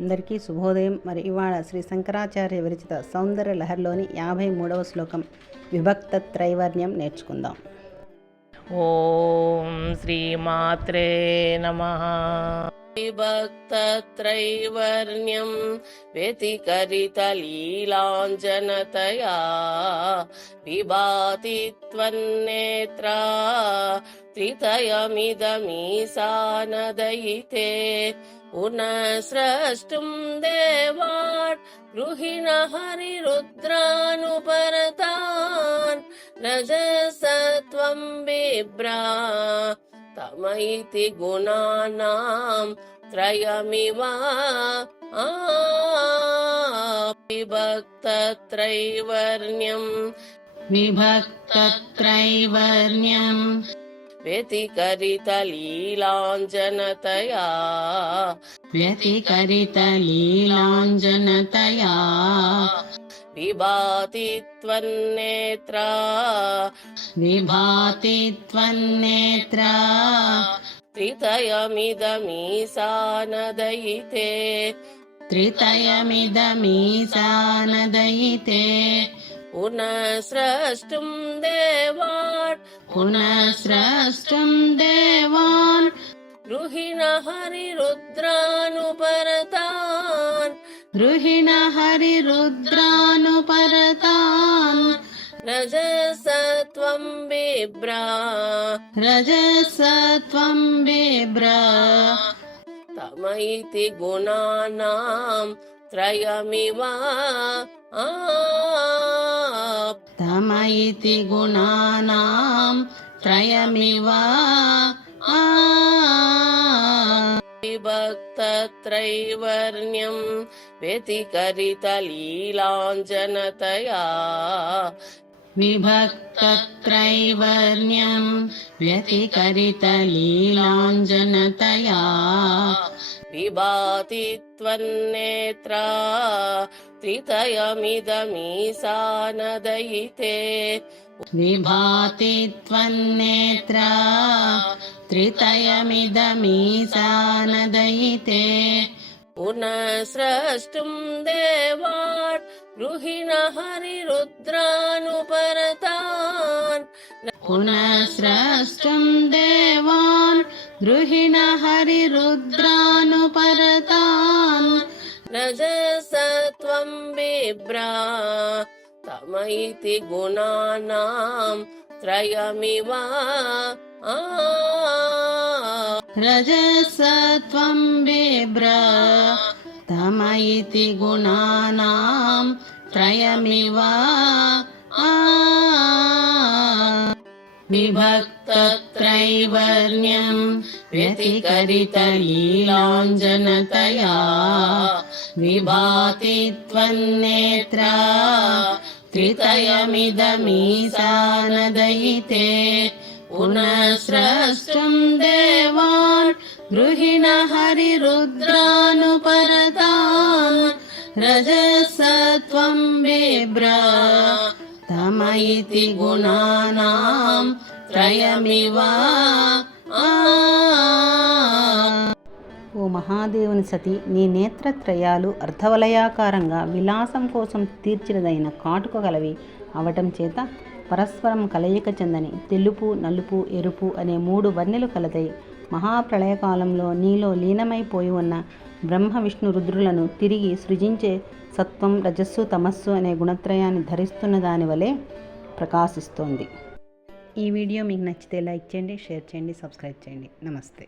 అందరికీ శుభోదయం. మరి ఇవాళ శ్రీ శంకరాచార్య విరచిత సౌందర్య లహరిలోని 53వ శ్లోకం విభక్త త్రైవర్ణ్యం నేర్చుకుందాం. ఓం శ్రీమాత్రే నమః. విభక్త త్రైవర్ణ్యం వ్యతికరిత లీలాంజనతయా విభాతి త్వన్నేత్రా త్రితయమిదమీశానదయితే పునఃస్రష్టుం దేవాన్ గృహిణ హరిరుద్రానుపరతాన్ రజసత్వం బిభ్రా తమైతి గుణానాం త్రయమివ విభక్త త్రైవర్ణ్యం వ్యతికరిత లీలాంజనతయా విభాతి త్వన్నేత్రా త్రితయమిదమీశానదయితే పునఃస్రష్టుం దేవాన్ గృహిణ హరిరుద్రానుపరతాన్ రజసత్వం బిభ్రా తమైతి గుణానాం త్రయమివ విభక్త త్రైవర్ణ్యం వ్యతికరిత లీలాంజనతయా విభాతి త్వన్నేత్రా త్రితయమిదమీశానదయితే పునఃస్రష్టుం దేవాన్ గృహిణ హరిరుద్రానుపరతాన్ రజసత్వం బిభ్రా తమైతి గుణానాం త్రయమివ విభక్త త్రైవర్ణ్యం వ్యతికరిత లీలాంజనతయా విభాతి త్వన్నేత్రా త్రితయమిదమీశానదయితే పునఃస్రష్టుం దేవాన్ గృహిణ హరిరుద్రానుపరతాన్ రజసత్వం బిభ్రా తమైతి గుణానాం త్రయమివ. ఓ మహాదేవుని సతి, నీ నేత్రత్రయాలు అర్ధవలయాకారంగా విలాసం కోసం తీర్చినదైన కాటుక కలవి అవటం చేత పరస్పరం కలయిక చెందని తెలుపు, నలుపు, ఎరుపు అనే 3 వన్నెలు కలదై మహాప్రళయకాలంలో నీలో లీనమైపోయి ఉన్న బ్రహ్మ విష్ణు రుద్రులను తిరిగి సృజించే సత్వం, రజస్సు, తమస్సు అనే గుణత్రయాన్ని ధరిస్తున్న దాని వలె ప్రకాశిస్తోంది. ఈ వీడియో మీకు నచ్చితే లైక్ చేయండి, షేర్ చేయండి, సబ్స్క్రైబ్ చేయండి. నమస్తే.